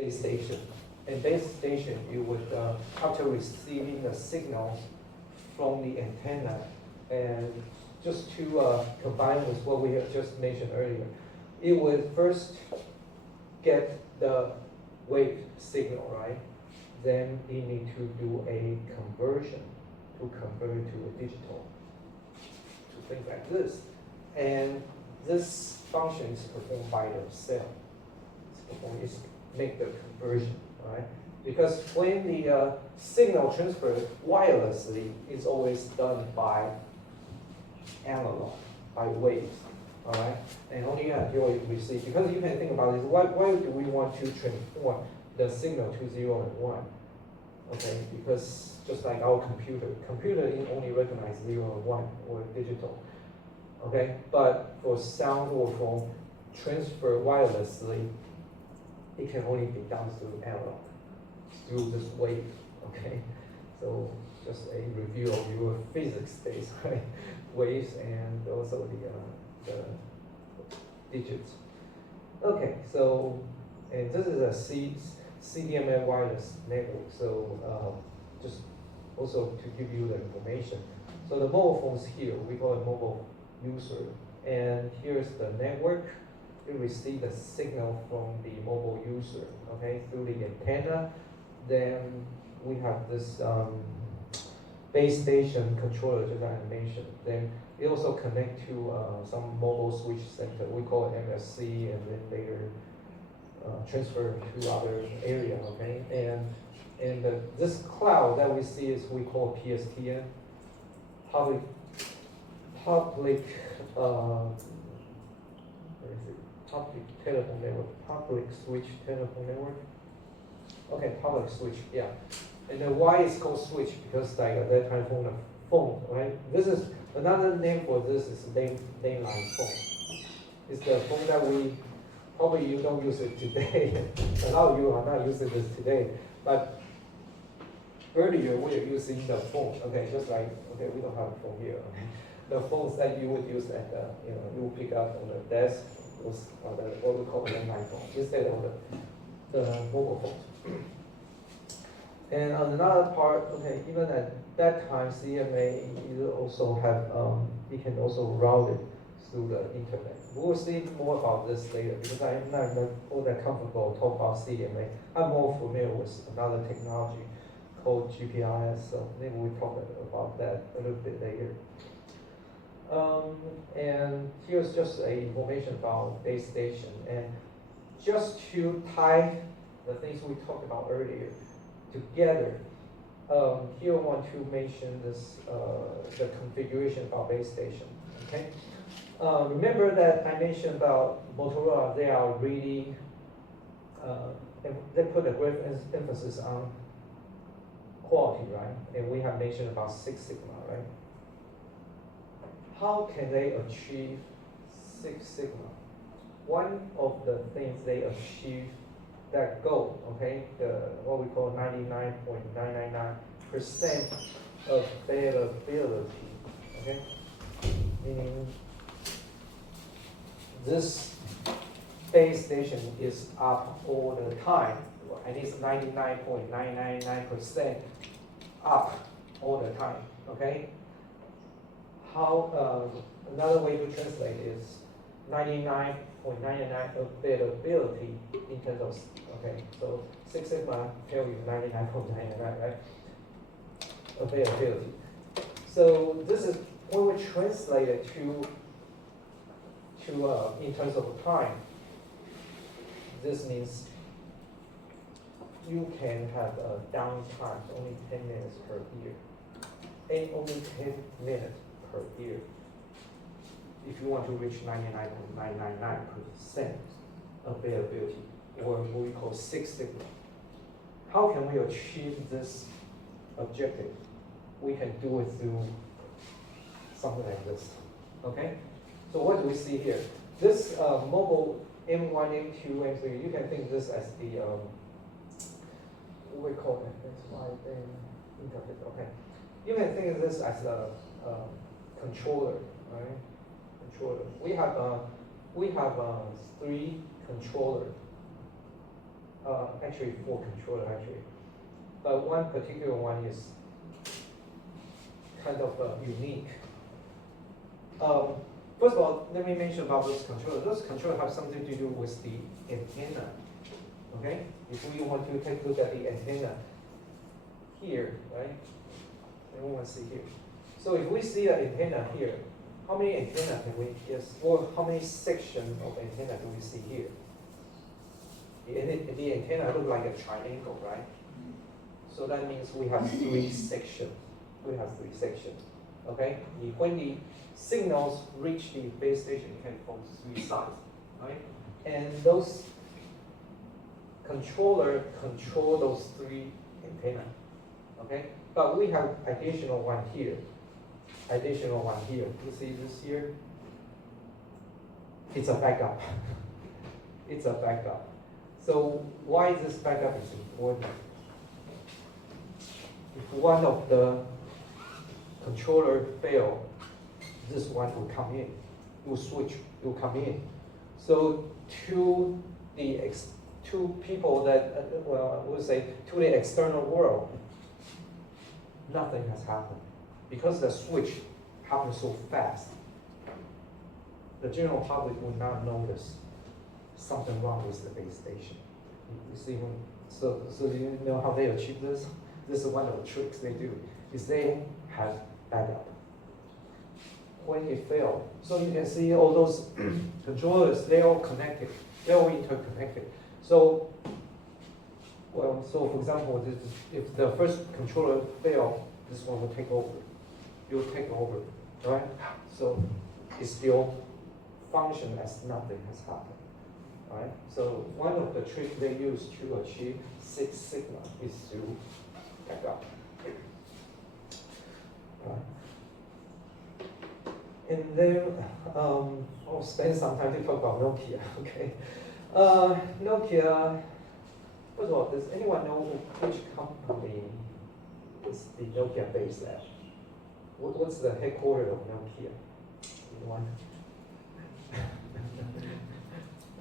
base station. And base station, you would, after receiving the signal from the antenna, and just to combine with what we have just mentioned earlier, it would first get the wave signal, right? Then you need to do a conversion to convert it to a digital, to things like this. And this function is performed by the cell. It's make the conversion, right? Because when the signal transfer wirelessly is always done by analog, by waves, all right? And only until you receive, because you can think about this, why do we want to transform the signal to 0 and 1? Okay, because just like our computer only recognize 0 and 1 or digital. Okay, but for sound or for transfer wirelessly, it can only be done through analog, through this wave. Okay, so just a review of your physics days, right? Waves and also the digits. Okay, so and this is a CDMA wireless network. So just also to give you the information. So the mobile phones here, we call it mobile user, and here's the network. You receive the signal from the mobile user, okay, through the antenna. Then we have this base station controller, just like I mentioned. Then it also connect to some mobile switch center. We call it MSC, and then later transfer to other area, okay. And this cloud that we see is we call PSTN, public public telephone network, public switch telephone network. Okay, public switch, yeah. And then why it's called switch? Because like at that time phone, right? This is another name for this is mainline phone. It's the phone that we probably you don't use it today. A lot of you are not using this today, but earlier we were using the phone. Okay, just like okay, we don't have a phone here. Okay? The phones that you would use at the you would pick up on the desk was what we call landline phone instead of the mobile phones. And on another part, okay, even at that time, CMA you also have it can also route it through the internet. We will see more about this later because I'm not all that comfortable talk about CMA. I'm more familiar with another technology called GPRS, so maybe we'll talk about that a little bit later. And here's just a information about base station, and just to tie the things we talked about earlier together. Here I want to mention this the configuration of our base station. Okay, remember that I mentioned about Motorola. They are really they put a great emphasis on quality, right? And we have mentioned about Six Sigma, right? How can they achieve Six Sigma? One of the things they achieve that goal, okay, what we call 99.999% availability, okay, meaning this base station is up all the time, at least 99.999% up all the time, okay. How another way to translate is 99.99 availability in terms of, okay, so Six Sigma tell you 99.99, right? Availability. So this is when we translate it to in terms of time. This means you can have a downtime only 10 minutes per year, and only 10 minutes per year. If you want to reach 99.999% availability, or what we call Six Sigma. How can we achieve this objective? We can do it through something like this, okay? So what do we see here? This mobile M1, M2, M3, you can think this as the, what we call it, interface, okay? You can think of this as a controller, right? Controller. We have three controllers actually 4 controller actually, but one particular one is kind of unique. First of all, let me mention about those controllers. Those controllers have something to do with the antenna. Okay, if we want to take a look at the antenna here, right? Everyone see here. So if we see an antenna here, how many antenna can we guess, or how many sections of antenna do we see here? The antenna looks like a triangle, right? So that means we have 3 sections. We have 3 sections. Okay? When the signals reach the base station, it can from 3 sides, right? And those controller control those 3 antenna. Okay? But we have additional one here. Additional one here. You see this here? It's a backup. It's a backup. So why this backup is important? If one of the controller fail, this one will come in, will switch, will come in. So to people that, well, we'll say to the external world, nothing has happened. Because the switch happened so fast, the general public will not notice something wrong with the base station. You see, so you know how they achieve this? This is one of the tricks they do, is they have backup. When it fails, so you can see all those controllers, they're all connected, they're all interconnected. So, well, so for example, if the first controller fails, this one will take over. It will take over, right? So it still functions as nothing has happened, right? So one of the tricks they use to achieve 6 sigma is to back up, right? And then I'll spend some time to talk about Nokia, okay? Nokia, first of all, does anyone know which company is the Nokia based at? What's the headquarters of Nokia? Anyone?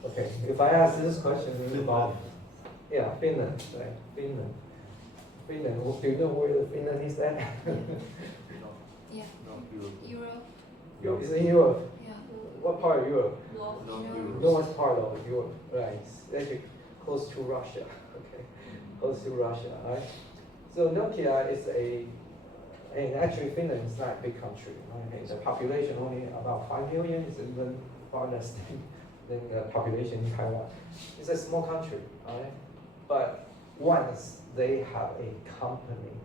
Okay, if I ask this question, it's about, yeah, Finland, right? Finland. Finland, do you know where Finland is at? Yeah. Europe. Europe. It's in Europe. Yeah. What part of Europe? Europe. North part of Europe, right? It's actually close to Russia, okay? Close to Russia, right? So Nokia is and actually Finland is not a big country, right? The population only about 5 million, is even far less than the population in Taiwan. It's a small country, right? But once they have a company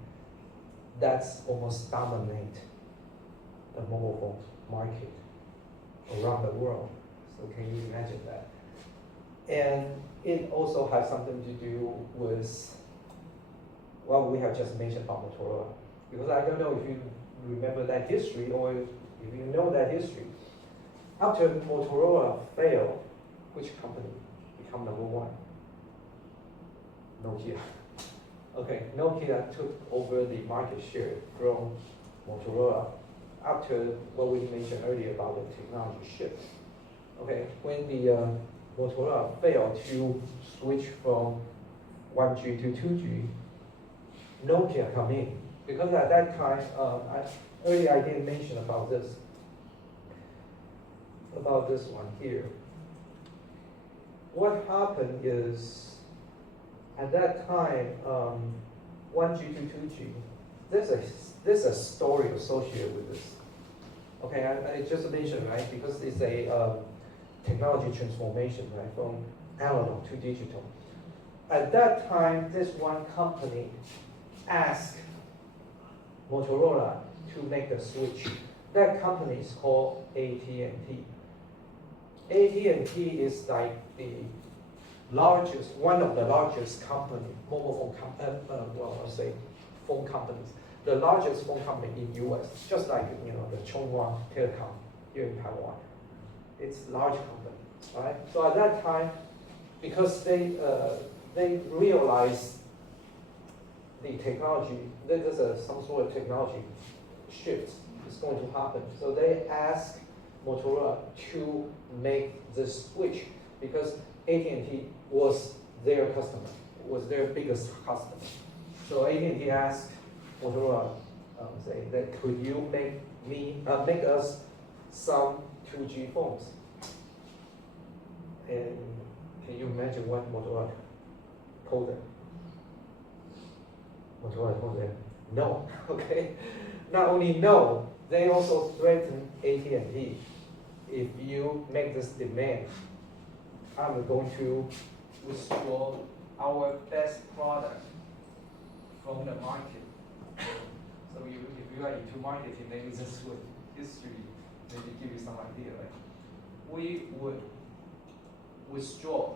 that's almost dominate the mobile phone market around the world. So can you imagine that? And it also has something to do with what we have just mentioned about Motorola. Because I don't know if you remember that history or if you know that history. After Motorola failed, which company become number 1? Nokia. Okay, Nokia took over the market share from Motorola after what we mentioned earlier about the technology shift. Okay, when the Motorola failed to switch from 1G to 2G, Nokia come in. Because at that time, earlier I didn't mention about this one here. What happened is, at that time, 1G to 2G, there's a story associated with this. Okay, I just mentioned, right, because it's a technology transformation, right, from analog to digital. At that time, this one company asked Motorola to make a switch. That company is called AT&T. AT&T is like the largest, one of the largest company, mobile phone phone companies. The largest phone company in U.S., just like the Chunghwa Telecom here in Taiwan. It's a large company, right? So at that time, because they realized the technology, there's some sort of technology shift is going to happen. So they asked Motorola to make this switch because AT&T was their customer, was their biggest customer. So AT&T asked Motorola, say that could you make us some 2G phones? And can you imagine what Motorola told them? Motorola told them no. Okay, not only no, they also threatened AT&T. If you make this demand, I'm going to withdraw our best product from the market. So if you are into marketing, maybe this would history maybe give you some idea. Right? We would withdraw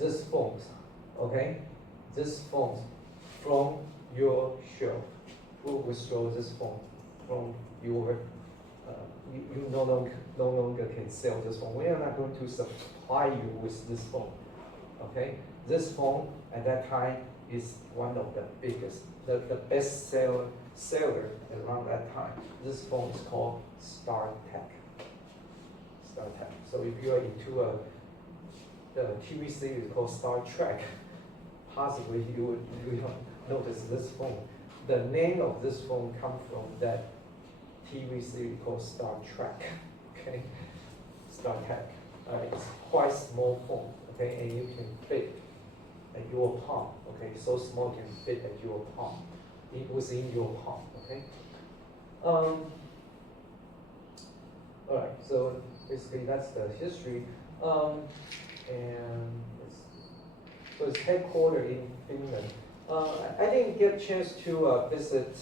these phones, okay? These phones from your shelf. We'll withdraw this phone from your. You no longer can sell this phone. We are not going to supply you with this phone, okay? This phone at that time is one of the biggest, the best seller around that time. This phone is called StarTAC. StarTAC. So if you are into the TV series called Star Trek, possibly you will notice this phone. The name of this phone comes from that TV series called Star Trek. Okay, StarTAC. It's quite small phone. Okay, and you can fit at your palm. Okay, so small can fit at your palm, within your palm. Okay. All right. So basically, that's the history. And it's headquartered in Finland. I didn't get a chance to visit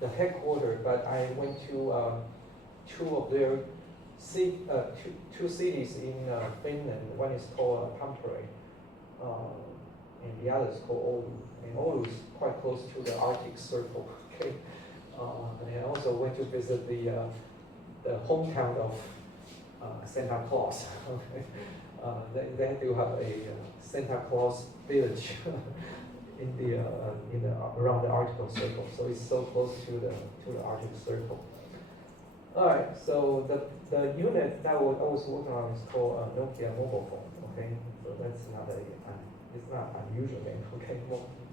the headquarters, but I went to two of their two cities in Finland. One is called Tampere, and the other is called Oulu. And Oulu is quite close to the Arctic Circle. Okay, and I also went to visit the hometown of Santa Claus. Okay, they do have a Santa Claus village in around the Arctic Circle, so it's so close to the Arctic Circle. All right, so the unit that I was working on is called Nokia mobile phone. Okay, so that's not it's not unusual name. Okay,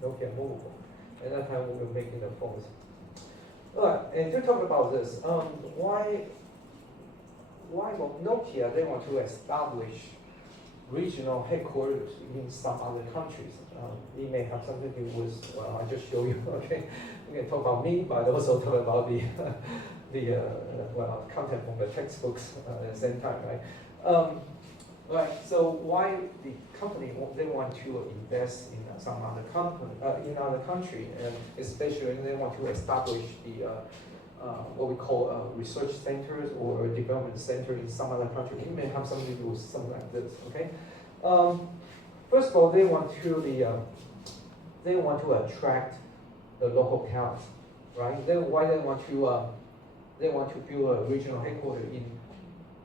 Nokia mobile phone. At that time we were making the phones. All right, and to talk about this, why Nokia they want to establish regional headquarters in some other countries. It may have something to do with, well, I just show you, okay? We can talk about me, but also talk about the content from the textbooks at the same time, right? Right, so why the company, they want to invest in some other company, in other country, and especially they want to establish the what we call research centers or development center in some other country. It may have something to do with something like this. Okay. First of all, they want to attract the local talents, right? Why they want to build a regional headquarters in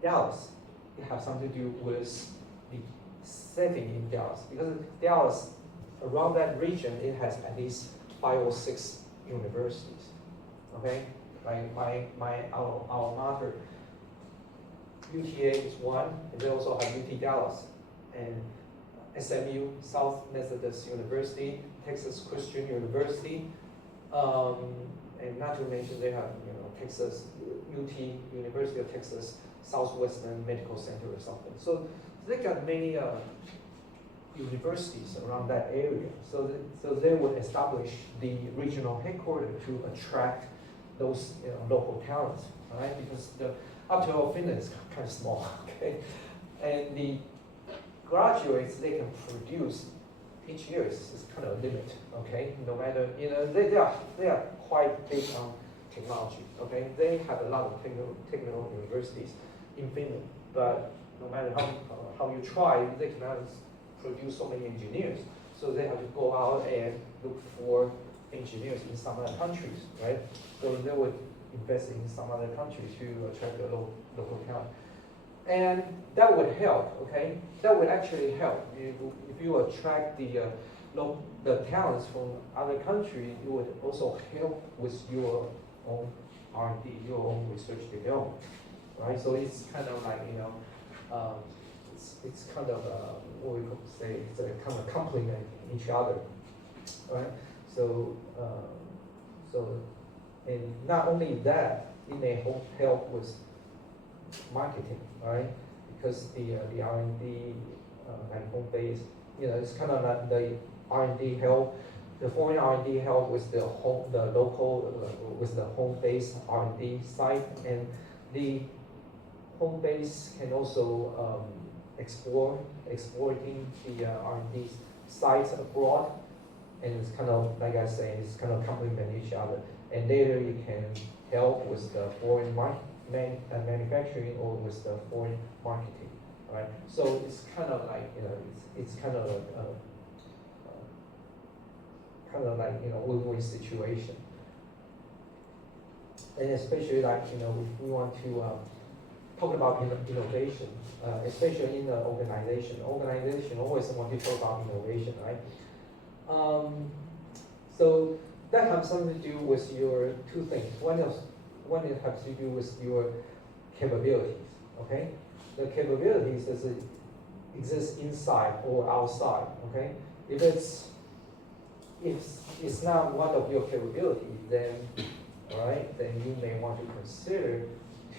Dallas? It has something to do with the setting in Dallas, because Dallas, around that region, it has at least 5 or 6 universities. Okay. Like our mater, UTA is one, and they also have UT Dallas, and SMU, South Methodist University, Texas Christian University, and not to mention they have Texas UT, University of Texas Southwestern Medical Center or something. So they got many universities around that area. So they would establish the regional headquarters to attract those local talents, right? Because after all, Finland is kind of small, okay? And the graduates they can produce each year is kind of a limit, okay? No matter, they are quite big on technology, okay? They have a lot of technical universities in Finland, but no matter how you try, they cannot produce so many engineers. So they have to go out and look for engineers in some other countries, right? So they would invest in some other countries to attract the local talent. And that would help, okay? That would actually help. If you attract the talents from other countries, it would also help with your own R&D, your own research development, right? So it's kind of like, it's kind of what we could say it's a kind of complement each other, right? So and not only that, it may help with marketing, right? Because the R&D like home base, it's kind of like the R&D help. The foreign R&D help with the local with the home base R&D site, and the home base can also exporting the R&D sites abroad, and it's kind of like I say, it's kind of complement each other. And later you can help with the foreign manufacturing or with the foreign marketing, right? So it's kind of like it's kind of win-win situation. And especially like if we want to talk about innovation, especially in the organization always want to talk about innovation, right? So that has something to do with your two things. One it has to do with your capabilities. Okay, the capabilities exist inside or outside. Okay, if it's not one of your capabilities, then then you may want to consider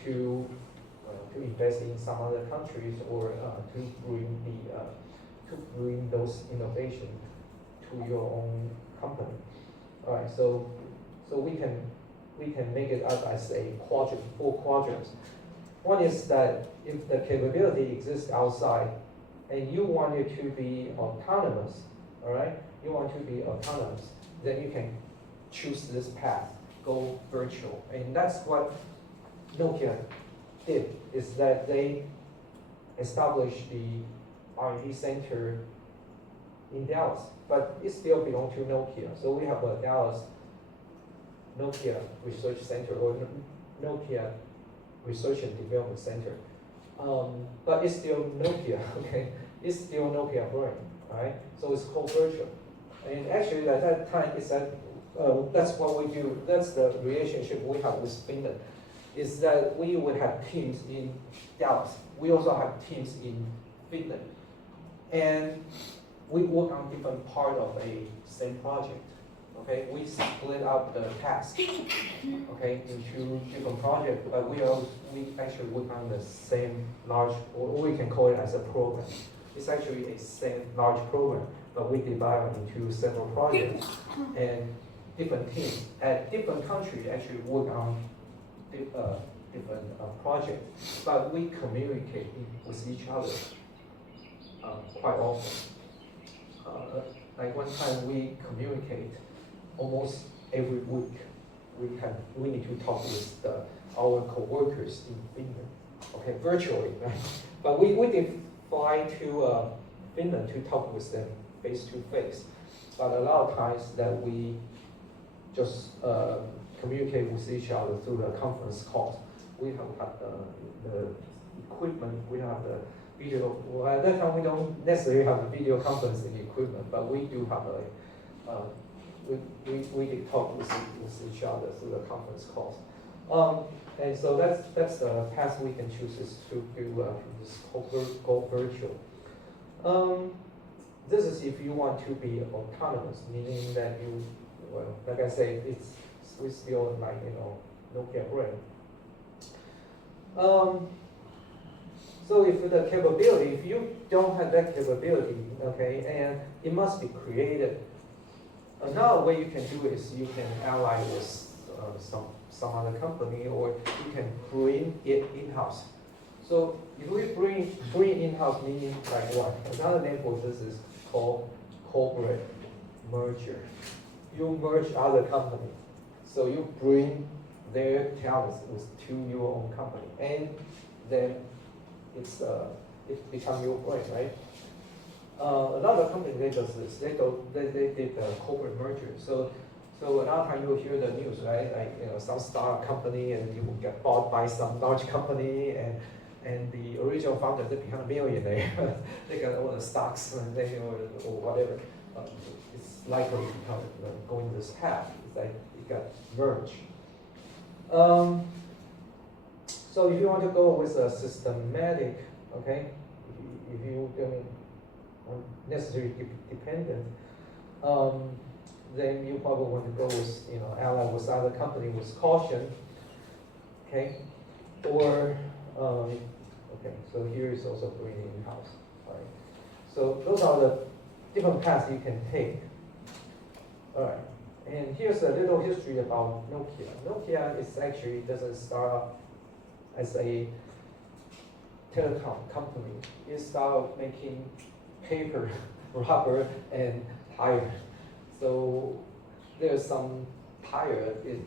to invest in some other countries or to bring those innovations to your own company. All right, so we can make it up as a quadrant, 4 quadrants. One is that if the capability exists outside and you want it to be autonomous, all right, then you can choose this path, go virtual. And that's what Nokia did, is that they established the R&D center in Dallas, but it still belongs to Nokia. So we have a Dallas Nokia Research Center or Nokia Research and Development Center. But it's still Nokia, okay? It's still Nokia brand, right? So it's called virtual. And actually at that time, that's what we do. That's the relationship we have with Finland, is that we would have teams in Dallas. We also have teams in Finland. And we work on different part of a same project. Okay, we split up the task, okay, into different projects, but we actually work on the same large, or we can call it as a program. It's actually a same large program, but we divide it into several projects, and different teams at different countries actually work on different projects, but we communicate with each other quite often. Like one time we communicate almost every week. We need to talk with our co-workers in Finland, okay, virtually, right? But we did fly to Finland to talk with them face to face. But a lot of times that we just communicate with each other through the conference calls. We have the equipment, we have the video. Well, at that time we don't necessarily have the video conferencing equipment, but we do have we did talk with each other through the conference calls. And so that's the path we can choose, is to do this go virtual. This is if you want to be autonomous, meaning that like I say, we still like Nokia brand. So if the capability, if you don't have that capability, okay, and it must be created. Another way you can do it is you can ally with some other company, or you can bring it in-house. So if we bring in-house, meaning like what? Another name for this is called corporate merger. You merge other company, so you bring their talents to your own company, and then it becomes your brand, right? Another company that does this, they did the corporate merger. So another time you'll hear the news, right? Like some startup company, and you will get bought by some large company, and the original founder, they become a millionaire. They got all the stocks and or whatever. It's likely to become going this path. It's like it got merged. So if you want to go with a systematic, okay, if you're going necessarily dependent, then you probably want to go with, ally with other company with caution, okay? Or, okay, so here is also bringing in-house, all right? So those are the different paths you can take. All right, and here's a little history about Nokia. Nokia is actually doesn't start as a telecom company. It started making paper, rubber, and tire. So there's some tire. It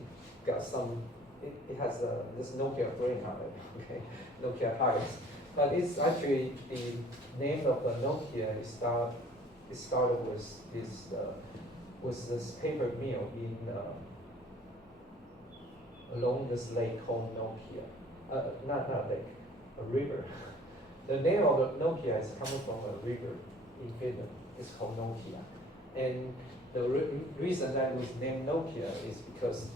got some. It has this Nokia brand on it. Okay, Nokia tires. But it's actually the name of the Nokia. It started with this paper mill in along this lake called Nokia. Not lake, a river. The name of the Nokia is coming from a river in Finland. It's called Nokia. And the reason that it was named Nokia is because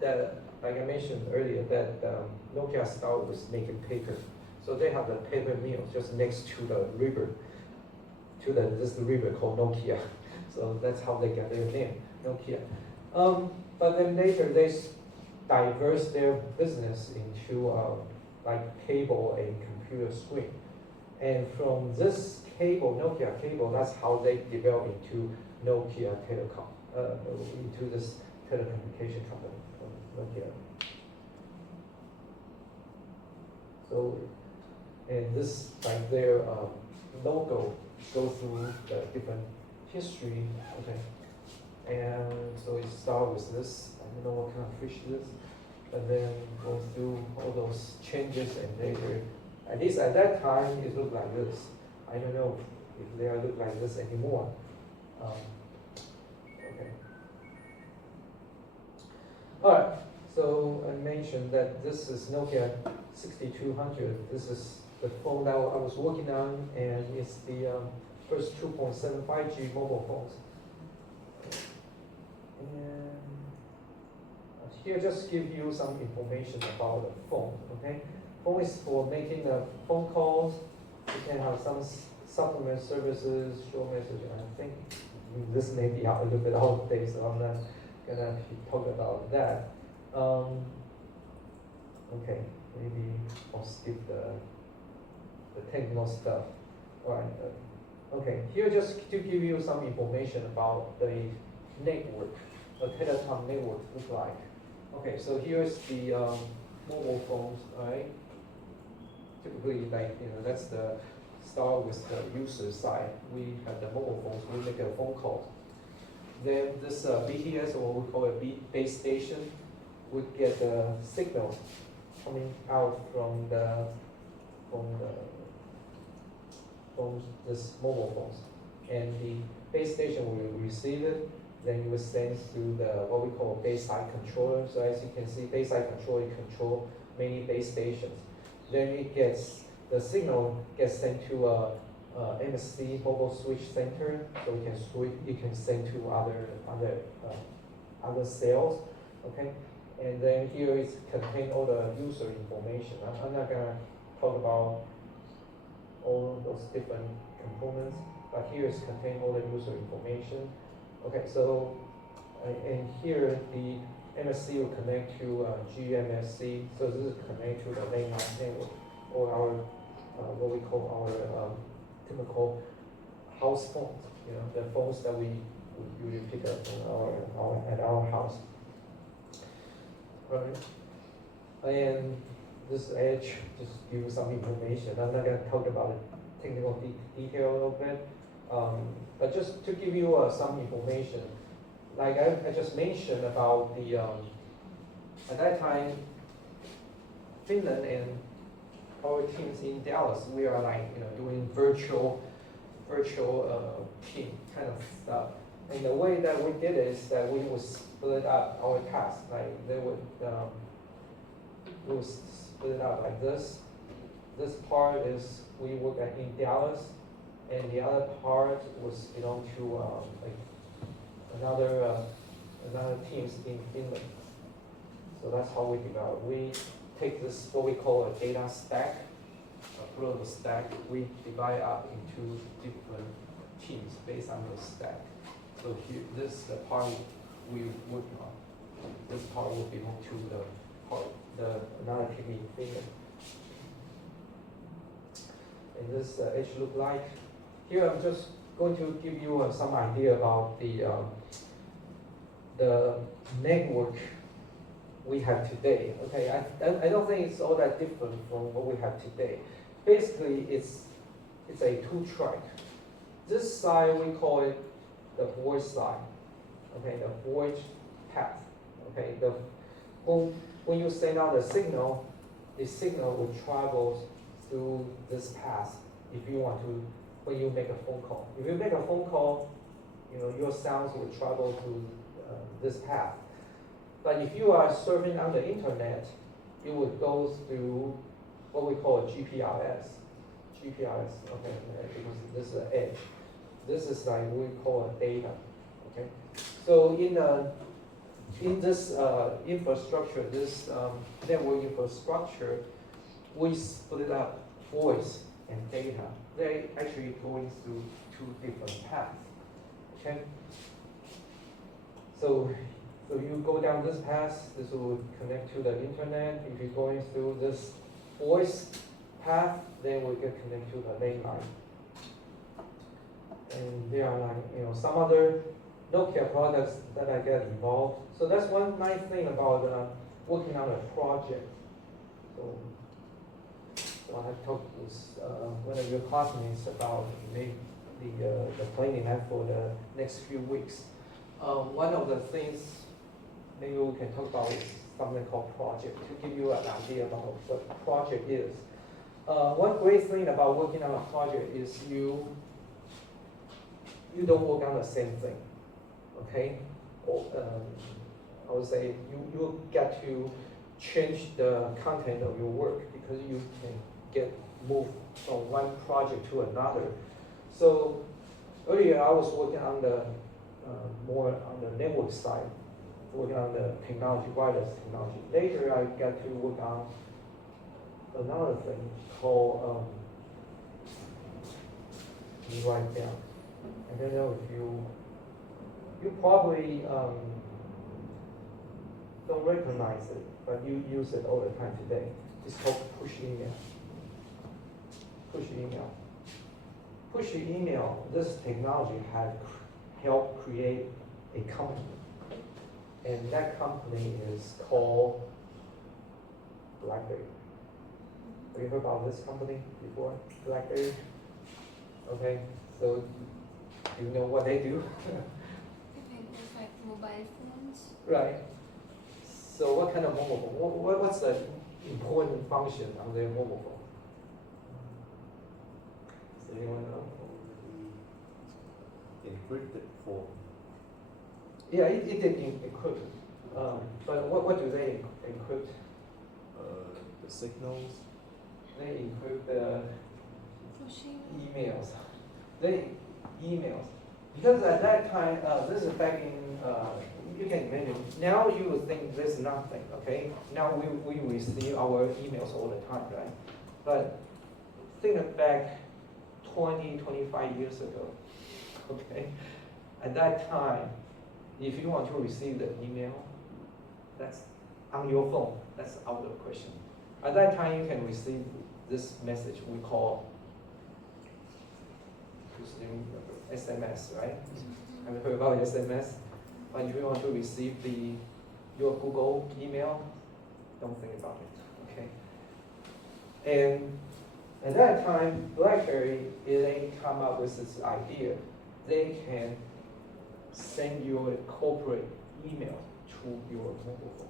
that, like I mentioned earlier, that Nokia started with making paper. So they have the paper mill just next to the river, this river called Nokia. So that's how they get their name, Nokia. But then later they diverse their business into like cable and computer screen. And from this cable, Nokia cable, that's how they developed into Nokia Telecom, into this telecommunication company, Nokia. So, and this, like their logo goes through the different history, okay. And so it starts with this, I don't know what kind of fish it is, and then go through all those changes, and later, at least at that time, it looked like this. I don't know if they look like this anymore. Okay. All right, so I mentioned that this is Nokia 6200. This is the phone that I was working on, and it's the first 2.75G mobile phones. And here, just give you some information about the phone. Okay, phone is for making phone calls. You can have some supplement services, short message. I think this may be a little bit out of date, so I'm not gonna talk about that. Okay, maybe I'll skip the technical stuff. All right. Okay, here just to give you some information about the network, the telecom network look like. Okay, so here's the mobile phones, all right? Typically, like, that's the start with the user side. We have the mobile phones, we make a phone call. Then this BTS, or what we call a base station, would get the signal coming out from this mobile phones. And the base station will receive it, then you will send to the what we call a base side controller. So as you can see, base side controller control many base stations. Then it gets the signal gets sent to a MSC mobile switch center, so you can switch. You can send to other cells. Okay, and then here is contain all the user information. I'm not gonna talk about all those different components, but here is contain all the user information. Okay, so and here the MSC will connect to GMSC, so this is connect to the mainline network, or our what we call our typical house phones. The phones that we usually pick up at our house. Right, and this edge just give you some information. I'm not going to talk about the technical detail a little bit, but just to give you some information. Like I just mentioned about the at that time, Finland and our teams in Dallas, we are like doing virtual team kind of stuff. And the way that we did it is that we would split up our tasks. Like they would we would split it up like this. This part is we work in Dallas, and the other part was belong to like another teams in Finland. So that's how we develop. We take this what we call a data stack, below the stack, we divide up into different teams based on the stack. So here, this is the part we work on. This part will belong to the part, another picking finger. And this edge look like. Here I'm just going to give you some idea about the network we have today. Okay, I don't think it's all that different from what we have today. Basically, it's a two-track. This side we call it the voice side. Okay, the voice path. Okay, when you send out the signal will travel through this path. If you want to, when you make a phone call. If you make a phone call, your sounds will travel through this path. But if you are surfing on the internet, it would go through what we call a GPRS. GPRS, okay, because this is an edge. This is like we call a data, okay. So in this infrastructure, this network infrastructure, we split up voice and data. They actually going through two different paths, okay. So you go down this path, this will connect to the internet. If you're going through this voice path, then we get connected to the main line. And there are like, some other Nokia products that I get involved. So that's one nice thing about working on a project. So I talked with one of your classmates about maybe the planning for the next few weeks. One of the things maybe we can talk about is something called project, to give you an idea about what a project is. One great thing about working on a project is you don't work on the same thing, okay? I would say you get to change the content of your work because you can get moved from one project to another. So earlier I was working on the more on the network side, working on the technology, wireless technology. Later I got to work on another thing called, let me write down. I don't know if you probably don't recognize it, but you use it all the time today. It's called push email. Push email. Push email, this technology has helped create a company. And that company is called BlackBerry. Have you heard about this company before? BlackBerry? Okay, so you know what they do? I think it's like mobile phones. Right. So what kind of mobile phone? What's the important function on their mobile phone? Does anyone know? Encrypted phone. Yeah, it did encrypt. But what do they encrypt? The signals. They encrypt the Pushing. emails. Because at that time, this is back in, you can imagine, now you would think there's nothing, okay? Now we receive our emails all the time, right? But think back 20, 25 years ago, okay? At that time, if you want to receive the email, that's on your phone, that's out of the question. At that time, you can receive this message we call SMS, right? Have you heard about SMS? But if you want to receive your Google email, don't think about it, okay? And at that time, BlackBerry, they come up with this idea. They can send your corporate email to your mobile phone.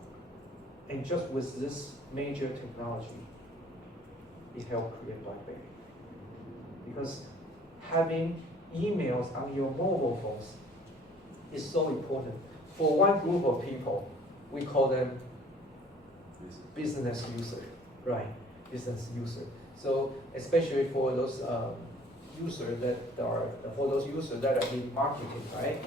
And just with this major technology, it helped create BlackBerry. Because having emails on your mobile phones is so important. For one group of people, we call them business user, right? Business user. So especially for those users that are in marketing, right?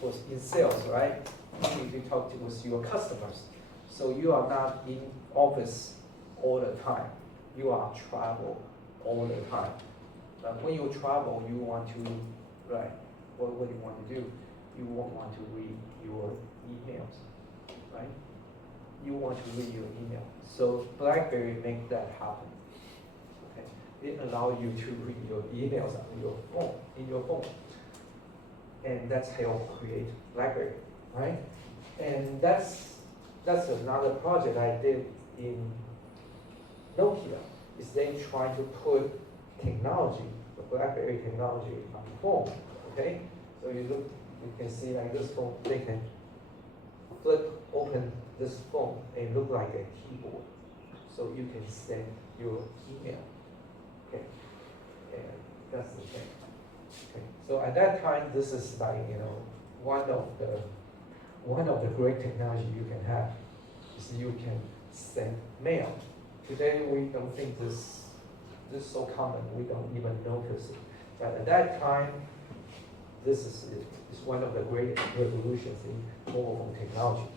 For in sales, right? You need to talk with your customers. So you are not in office all the time. You are travel all the time. When you travel, you want to, right, what do you want to do? You won't want to read your emails, right? You want to read your email. So BlackBerry make that happen. Okay, it allows you to read your emails on your phone, in your phone. And that's how create BlackBerry, right? And that's another project I did in Nokia, is they try to put technology, the BlackBerry technology on the phone, okay? So you can see like this phone, they can open this phone and look like a keyboard. So you can send your email, okay? And that's the thing. Okay. So at that time, this is like, one of the great technology you can have is you can send mail. Today we don't think this is so common. We don't even notice it. But at that time, this is one of the great revolutions in mobile phone technology.